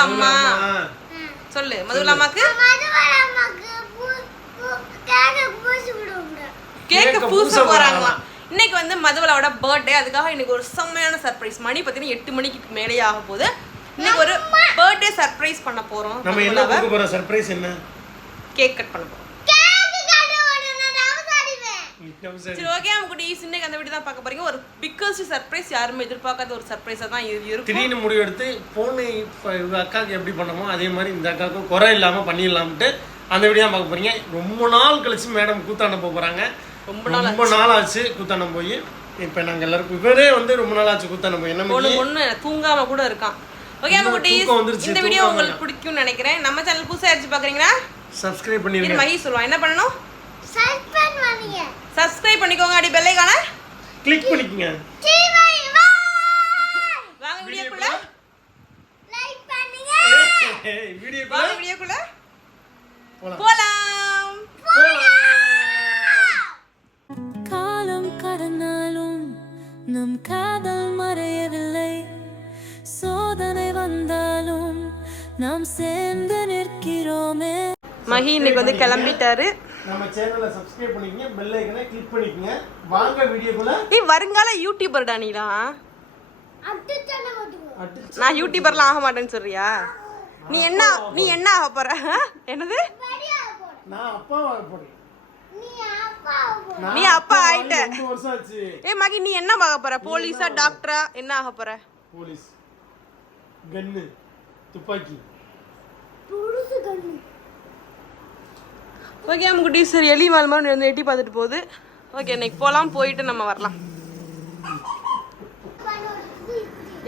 மதுவுல அம்மா சொல்லு மதுவுல அம்மாக்கு கேக்க பூசி போறாங்களாம் இன்னைக்கு வந்து மதுவலாவோட பர்த்டே அதுக்காக இன்னைக்கு ஒரு செம்மையான சர்ப்ரைஸ் மணி பார்த்தீங்கன்னா எட்டு மணிக்கு மேலேயே ஆக போகுது. இன்னைக்கு ஒரு பர்த்டே சர்ப்ரைஸ் பண்ண போறோம் நம்ம என்ன கொடுக்க போறோம் சர்ப்ரைஸ் என்ன? கேக் கட் பண்ண போறோம் கேக்கு கட்ட உடனே நான் அவசாரிவேன் சரி ஓகே அவங்க கூட இன்னைக்கு அந்த வீடியோ தான் பார்க்க போறீங்க. ஒரு பிக்கஸ்ட் சர்ப்ரைஸ் யாருமே எதிர்பார்க்காத ஒரு சர்ப்ரைஸா தான் இது இருக்கும். திடீர்னு முடிவு எடுத்து போனை இப்போ இவங்க அக்காவுக்கு எப்படி பண்ணமோ அதே மாதிரி இந்த அக்காவுக்கும் குறை இல்லாமல் பண்ணிடலாம்ட்டு அந்த வீடியோ தான் பார்க்க போறீங்க. ரொம்ப நாள் கழிச்சு மேடம் கூத்தாண்ட போக போறாங்க. ரொம்ப நாள் ரொம்ப நாள் ஆச்சு கூத்தாண்டம் போய். இப்போ நாங்கள் எல்லாருக்கும் இவரே வந்து ரொம்ப நாள் ஆச்சு கூத்தாண்டம் போய். என்ன பொண்ணு பண்ணி பொண்ணு தூங்காம கூட இருக்கான். ஓகே நம்ம வந்துருச்சு, இந்த வீடியோ உங்களுக்கு பிடிக்கும்னு நினைக்கிறேன். நம்ம சேனல் புதுசா அடிச்சு பாக்குறீங்கன்னா சப்ஸ்கிரைப் பண்ணிருங்க மகி சொல்லுவான். என்ன பண்ணணும்? சஸ்பெண்ட் பண்ணீங்க சப்ஸ்கிரைப் பண்ணிக்கோங்க அடி பெல்லைக்கான. கிளிக் பண்ணிக்கங்க. வாங்க வீடியோக்குள்ள. லைக் பண்ணுங்க. வீடியோ வாங்க வீடியோக்குள்ள. போலாம். போலாம். காலம் கடந்தாலும் நம் காதல் மறையவில்லை. சோதனை வந்தாலும் நாம் சேர்ந்து நிற்கிறோமே. மகி இன்னைக்கு வந்து கிளம்பிட்டாரு. நம்ம சேனலை சப்ஸ்கிரைப் பண்ணிக்கங்க பெல் ஐக்கனை கிளிக் பண்ணிக்கங்க. வாங்க வீடியோக்குள்ள. நீ வருங்கால யூடியூபர்டா நீடா நான் யூடியூபர்லாம் ஆக மாட்டேன்னு சொல்றியா? நீ என்ன நீ என்ன ஆக போற? என்னது? நான் போறேன் அப்பா போடு நான் நீ அப்பா ஆகி ஆயிட்ட. ரெண்டு வருஷம் ஆச்சு ஏ மகி நீ என்ன ஆக போற? போலீஸா டாக்டரா என்ன ஆக போற? போலீஸ். கன்னு. துப்பாக்கி. ஓகே நமக்கு சரி எலி மாதிரி வந்து எட்டி பார்த்துட்டு போகுது. ஓகே இன்னைக்கு போகலாம் போயிட்டு நம்ம வரலாம்.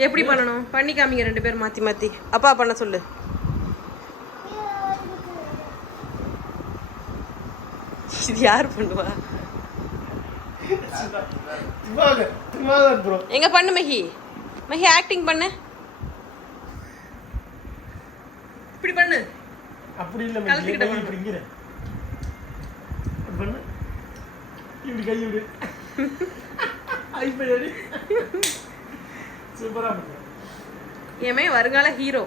எப்படி பண்ணணும்? பண்ணி காமிங்க ரெண்டு பேரும் மாற்றி மாற்றி அப்பா பண்ண சொல்லு. இது யார் பண்ணுவா? எங்க பண்ணு மஹி? மஹி ஆக்டிங் பண்ணு. இப்படி பண்ணு. அப்படி இல்லை கழுத்துக்கிட்ட கை பண்ணு. இப்படி கை விடு. ஐப்படி சூப்பரா பண்ணு. ஏமே வருங்கால ஹீரோ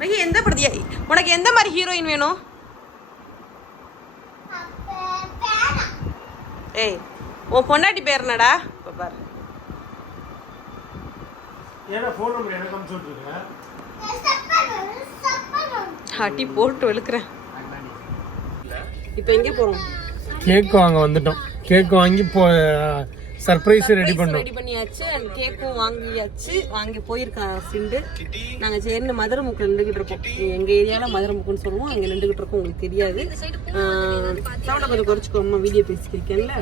மஹி எந்த படத்தி உனக்கு எந்த மாதிரி ஹீரோயின் வேணும்? ஏய் உன் பொண்டாட்டி பேர் என்னடா? இப்போ பாரு. ஏன்னா ஃபோன் நம்பர் எனக்கு அனுப்பிச்சு விட்ருக்கேன் சப்பன் சப்பன் அட்டி போட்டு வெளுக்கிறேன். இப்போ எங்கே போகிறோம் கேக் வாங்க வந்துட்டோம். கேக் வாங்கி இப்போ சர்ப்ரைஸ் ரெடி பண்ணோம். ரெடி பண்ணியாச்சு அண்ட் கேக்கும் வாங்கியாச்சு. வாங்கி போயிருக்கான் சிண்டு. நாங்கள் சேர்ந்து மதுரை முக்கு நின்றுக்கிட்டு இருக்கோம். எங்கள் ஏரியாவில் மதுரை முக்குன்னு சொல்லுவோம். அங்கே நின்றுக்கிட்டு இருக்கோம். உங்களுக்கு தெரியாது. சவுண்டை கொஞ்சம் குறைச்சிக்கோ. அம்மா வீடியோ பேசிக்கிருக்கேன்ல.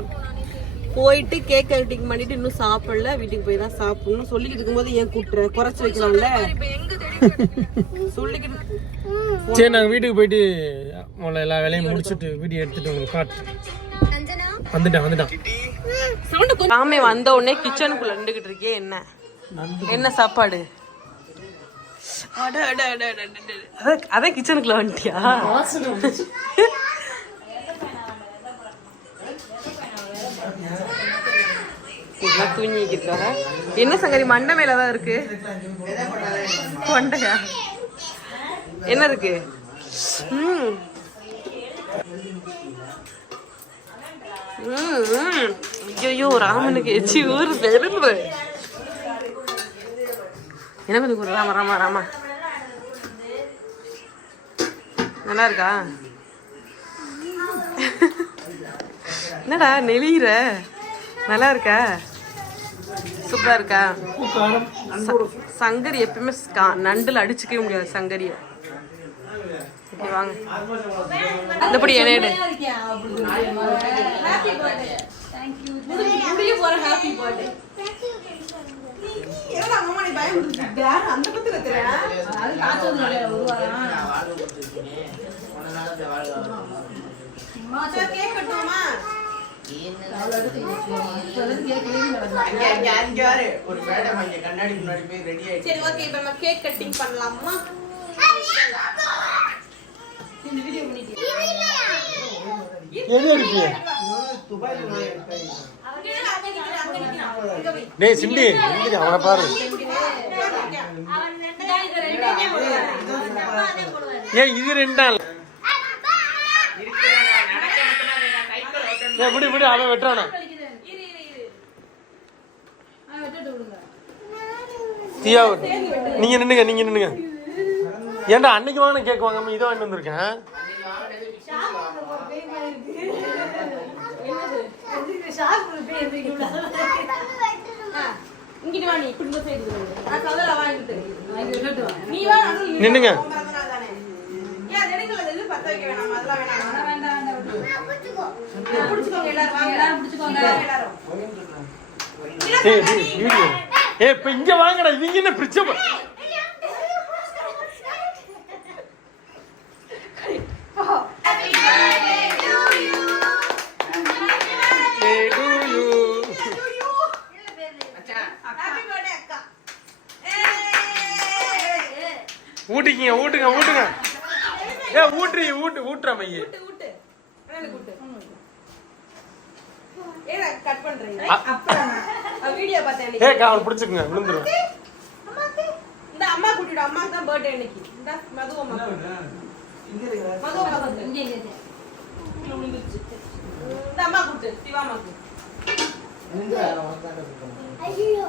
போயிட்டு கேக் கட்டிங் பண்ணிட்டு இன்னும் சாப்பிடல. வீட்டுக்கு போய் தான் சாப்பிடணும் சொல்லிக்கிட்டு இருக்கும்போது ஏன் கூட்டுற குறைச்சி வைக்கலாம்ல சரி நாங்கள் வீட்டுக்கு போயிட்டு முதல்ல எல்லா வேலையும் முடிச்சுட்டு வீடியோ எடுத்துட்டு உங்களுக்கு காட்டுறேன் வந்துட்டான் வந்துட்டான். சவுண்டு ராமே வந்த உடனே கிச்சனுக்குள்ள நின்றுக்கிட்டு இருக்கே என்ன? என்ன சாப்பாடு? அட, அட, அட, அட, அட, அட. அதான் அதான் கிச்சனுக்குள்ள வந்துட்டியா நல்லா தூங்கிக்கிட்டு என்ன சங்கரி மண்டை மேல தான் இருக்கு? கொண்டையா என்ன இருக்கு? ம். ம் ஐயோ ராமனுக்கு எச்சி ஊர் பெரும்பு என்ன பண்ணி ராம ராமா ராமா. நல்லா இருக்கா? என்னடா நெளியிற? நல்லா இருக்கா? சூப்பரா இருக்கா? சங்கரி எப்பயுமே ஸ்கா- நண்டுல அடிச்சுக்கவே முடியாது சங்கரிய. ஓகே வாங்க. இந்தபடி என்னடு ஒரு மேடம் அங்க கண்ணாடி முன்னாடி போய் ரெடி ஆயிடுச்சு சரி ஓகே இப்போ நம்ம கேக் கட்டிங் பண்ணலாமா? எடுத்தேன். டேய் எந்திரி, அவனை பாரு. ஏன் இது ரெண்டா ஏன் விடு விடு அவன் வெட்டுறானா? தியா நீங்க நின்னுங்க நீங்க நின்னுங்க. ஏன்டா அன்னைக்கு வாங்கின கேக் வாங்காம இதை வந்திருக்கேன்? நின்னுங்க. ஏய் இப்ப இங்க வாங்கடா. இவங்க என்ன அக்கா. ஊட்டிக்கிங்க ஊட்டுங்க ஊட்டுங்க. ஏ ஊட்டுறீ ஊட்டு ஊட்டுற கட் பண்றீங்க அப்புறம் வீடியோ பார்த்தேன் ஏ காவல் பிடிச்சுக்குங்க விழுந்துரும். இந்த அம்மா கூட்டிடு அம்மாக்கு தான் பர்த்டே இன்னைக்கு இந்த மது அம்மா. மது அம்மா கூட்டு இங்க இங்க விழுந்துருச்சு. இந்த அம்மா கூட்டு சிவா தானே கொடுக்கணும். ஐயோ.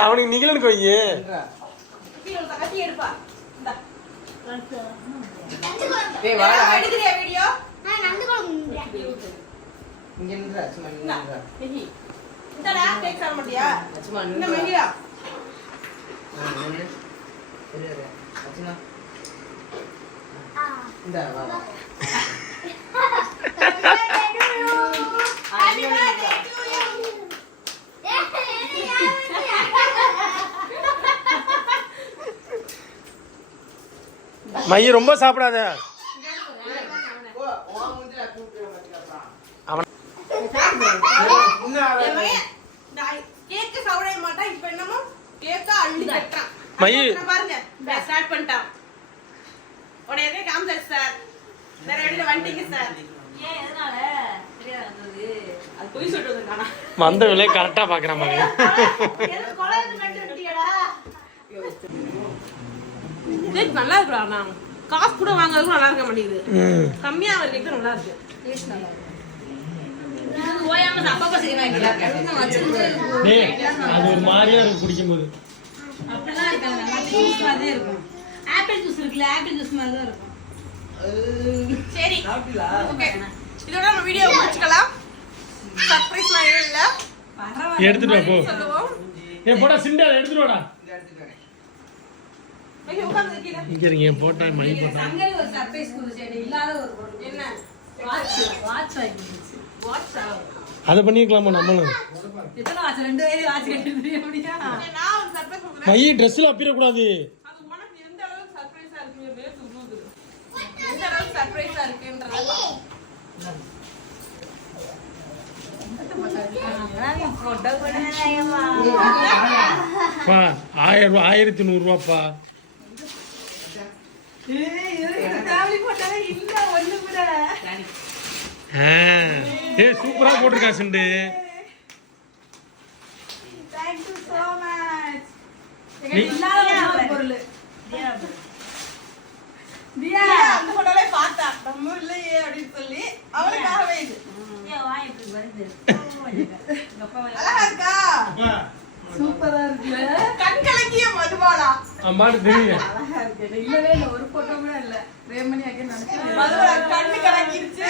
அவனுக்கு நிகழனுக்கு வையே. கட்டி எடுப்பா. இந்த ஏய், வாடா. எடுக்கிறியா வீடியோ நான் நந்து குழம்பு இங்க நின்றா, சும்மா இங்க நின்றா. மெஹி இந்தடா கேக் சாப்பிட மாட்டியா சும்மா இந்த நின்றா. மெஹியா ஆ, நின்று. இரு, இரு. அர்ச்சனா. இந்தா, வா, வா. மைய ரொம்ப சாப்பிடாத போ, உன் மூஞ்சில தூக்கி வச்சுக்க அவன் இன்னும் என் மகன் நான் கேக்கு சாப்பிடவே மாட்டான் இப்ப என்னமோ கேக்கா அள்ளி கட்டுறான் மயி. பாருங்க ஸ்டார்ட் பண்ணிட்டான் உடைய எதே காமிச்சாச்சு சார் வேற வெளியில வந்துட்டீங்க சார் வந்த விலையை கரெக்டா பாக்குறான் மகன் கேக் நல்லா இருக்குடா அண்ணா. காசு கூட வாங்குறதுக்கும் நல்லா இருக்க. மாட்டேங்குது கம்மியா வரைக்கும் நல்லா இருக்கு. டேய், அது ஒரு மாதிரியா இருக்கு குடிக்கும்போது. சரி. ஓகே. இதோட நம்ம வீடியோ முடிச்சுக்கலாம். சர்ப்ரைஸ்லாம் எதுவும் இல்ல? எடுத்துட்டு போ. ஏ போடா சிண்டா எடுத்துட்டு வாடா. இங்க இருங்க என் போட்டா மணி போட்டா என்ன வாட்ஸா அதை பண்ணிருக்கலாமா நம்மளும்? நான் ஒரு சர்ப்ரைஸ் கொடுக்குறேன். மைய ட்ரெஸ்ல அப்பிடக்கூடாது. அது உனக்கு எந்த அளவுக்கு சர்ப்ரைஸா இருக்கு பேசு உருவுது எந்த அளவுக்கு சர்ப்ரைஸா இருக்குன்றது ஆயிரம் ஆயிரத்தி நூறு ரூபாப்பா. ஆ. ஏ சூப்பரா போட்டிருக்கா சிண்டு. நீ- அந்த போட்டோலே பார்த்தா நம்ம இல்லையே அப்படின்னு சொல்லி அவளுக்காகவே இது அழகா இருக்கா கண் கலக்கிய மதுபாலா அம்மாட்டு தெரியுங்க மதுவோட கண்ணு கலக்கிருச்சு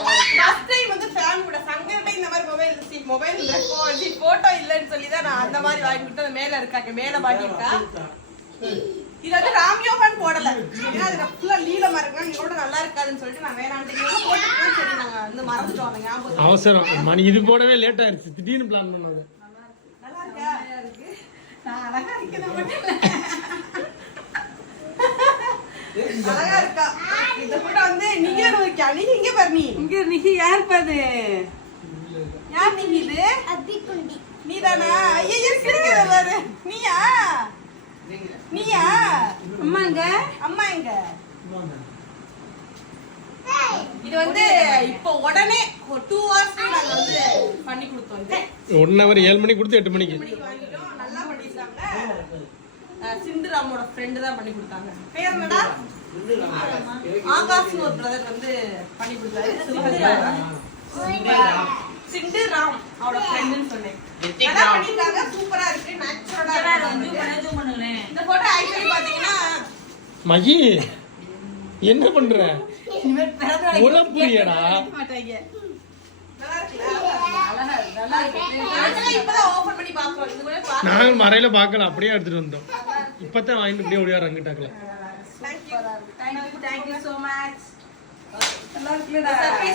First வந்து family கூட சங்கர்கிட்ட இந்த மாதிரி மொபைல் சி, மொபைல் இல்ல, pho- சி, photo இல்லைன்னு சொல்லிதான் நான் அந்த மாதிரி வாங்கி கொடுத்தேன். அது மேல இருக்காங்க, மேல மாட்டிருக்கா இது வந்து ராம்யோகான்னு போடல. ஏன்னா அது ஆ நீளமா இருக்கும் இதோட நல்லா இருக்காதுன்னு சொல்லிட்டு நான் வேணான்ட்டு போட்டுக்கலாம் சரி நாங்க வந்து மறந்துட்டோம் அந்த ஞாபகம் அவசரம். மணி இது போடவே லேட் ஆயிருச்சு. திடீர்னு பிளான் பண்ணது. நல்லா இருக்கா? நான் அழகா இருக்கிறது இருக்கா? இந்த போட்டோ வந்து நீங்க வைக்கா நீங்க இங்க பாரு நீ. இங்க நீங்க யார் பாது யார் நீங்க இது? அபிக்குண்டி. நீதானா? ஐயா சிரிக்கிற பாரு. நீயா? நீயா? அம்மா எங்க? அம்மா எங்க? இது வந்து இப்போ உடனே ஒரு டூ ஹவர்ஸ் நாங்க வந்து பண்ணி கொடுத்தோம். ஒன் ஹவர் ஏழு மணிக்கு கொடுத்து எட்டு மணிக்கு. நல்லா பண்ணிருக்காங்க சிந்து ராமோட ஃப்ரெண்டு தான் பண்ணி கொடுத்தாங்க. பேர் என்னடா? ஆகாஷ்னு ஒரு பிரதர் வந்து பண்ணி கொடுத்தாரு. ராம். ராம் அவரோட ஃப்ரெண்டுன்னு சொன்னேன். நல்லா பண்ணிருக்காங்க சூப்பரா இருக்கு நேச்சுரலா இருக்கு. இந்த போட்டோ ஆக்சுவலி பாத்தீங்கன்னா மகி என்ன பண்ற? உழப்புறியடா மாட்டாங்க. நல்லா இருக்குல்ல? நல்லா இருக்கு நாங்களே இப்பதான் ஓபன் பண்ணி பாக்குறோம் இது கூட பாக்க நாங்கள் மறையில பார்க்கல அப்படியே எடுத்துட்டு வந்தோம். இப்பதான் வாங்கிட்டு அப்படியே ஓடியா ரங்கிட்டாக்கல Thank you. Thank you.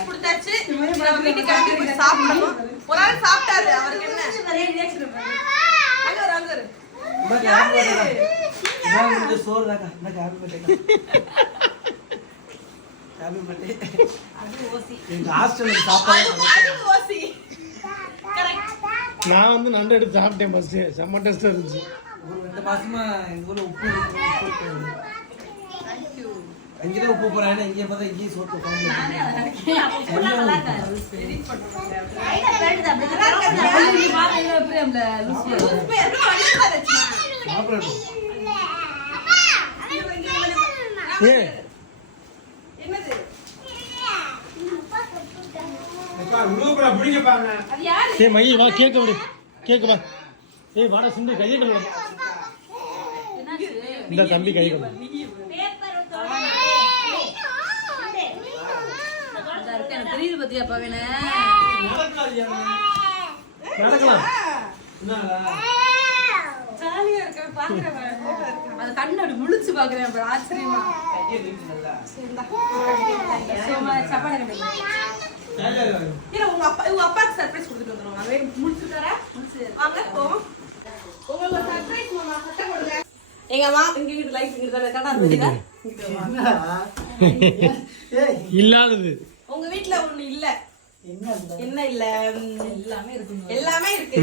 கொடுத்தாச்சு. நம்ம வீட்டுக்கு சாப்பிடணும். ஒரு சாப்பிட்டாரு. அவருக்கு என்ன? அங்க அங்க? நீயா? அது ஓசி. Correct. நான் வந்து நண்டு எடுத்து சாப்பிட்டேன் ஃபர்ஸ்ட் செம்ம டேஸ்டா இருந்துச்சு உப்பு போறாங்க இங்கே பார்த்தா இங்கேயும் சோத்து லூஸ் பேர். என்ன வலிக்குதா ரச்சனா? ஏ என்னது? ஏ மகி வா கேக்க விடு. கேக்க வா. ஏய் வாடா சிந்து கையை கழுவு. இந்த தம்பி கை கழுவு தெரியுது பத்தியா பவன நடக்கலாம் ஜாலியா இருக்கு. பாக்குறேன் photo இருக்கு. அது கண்ணு அப்படி முழிச்சு பாக்குறேன் அப்புறம் ஆச்சரியமா உங்க அப்பா உங்க அப்பாக்கு surprise கொடுத்துட்டு வந்துருவோம். அவரே முடிச்சிட்டாரா? வாங்க, போவோம். உங்களுக்கு ஒரு surprise மாமா, சட்டை கொடுங்க. எங்க அம்மா இங்க வீட்டு லைட் இங்க தானே. இல்லாதது உங்க வீட்ல ஒண்ணு இல்ல. என்ன இல்ல? எல்லாமே இருக்கு எல்லாமே இருக்கு.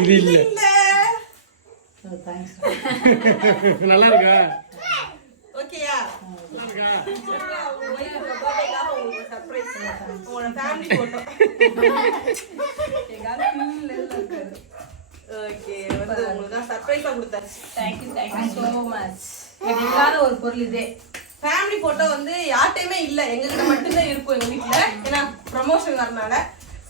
இது இல்ல. நல்லா இருக்கா? ஓகேயா. Okay, வந்து உங்களுக்கு ஆ கொடுத்தாச்சு. தேங்க்யூ தேங்க்யூ ஸோ மச் இல்லாத ஒரு பொருள் இதே. ஃபேமிலி போட்டோ வந்து யார்ட்டையுமே இல்ல. எங்ககிட்ட மட்டும்தான் இருக்கும் எங்க வீட்ல. ஏன்னா ப்ரமோஷன் வரனால.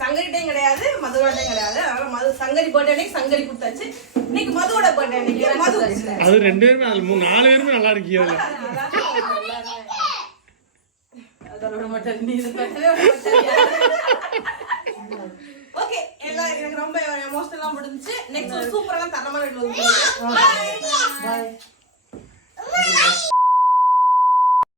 சங்கரிட்டையும் கிடையாது மதுவாட்டையும் கிடையாது. அதனால மது சங்கரி பர்த்டே அன்னைக்கு சங்கரி கொடுத்தாச்சு. இன்னைக்கு மதுவோட பர்த்டே அன்னைக்கு. மது. அது ரெண்டு பேருமே அது மூணு நாலு பேருமே நல்லா இருக்கீங்க. ஓகே எல்லாம் எனக்கு ரொம்ப எமோஷனலா முடிஞ்சுச்சு. நெக்ஸ்ட் ஒரு சூப்பரான தரமான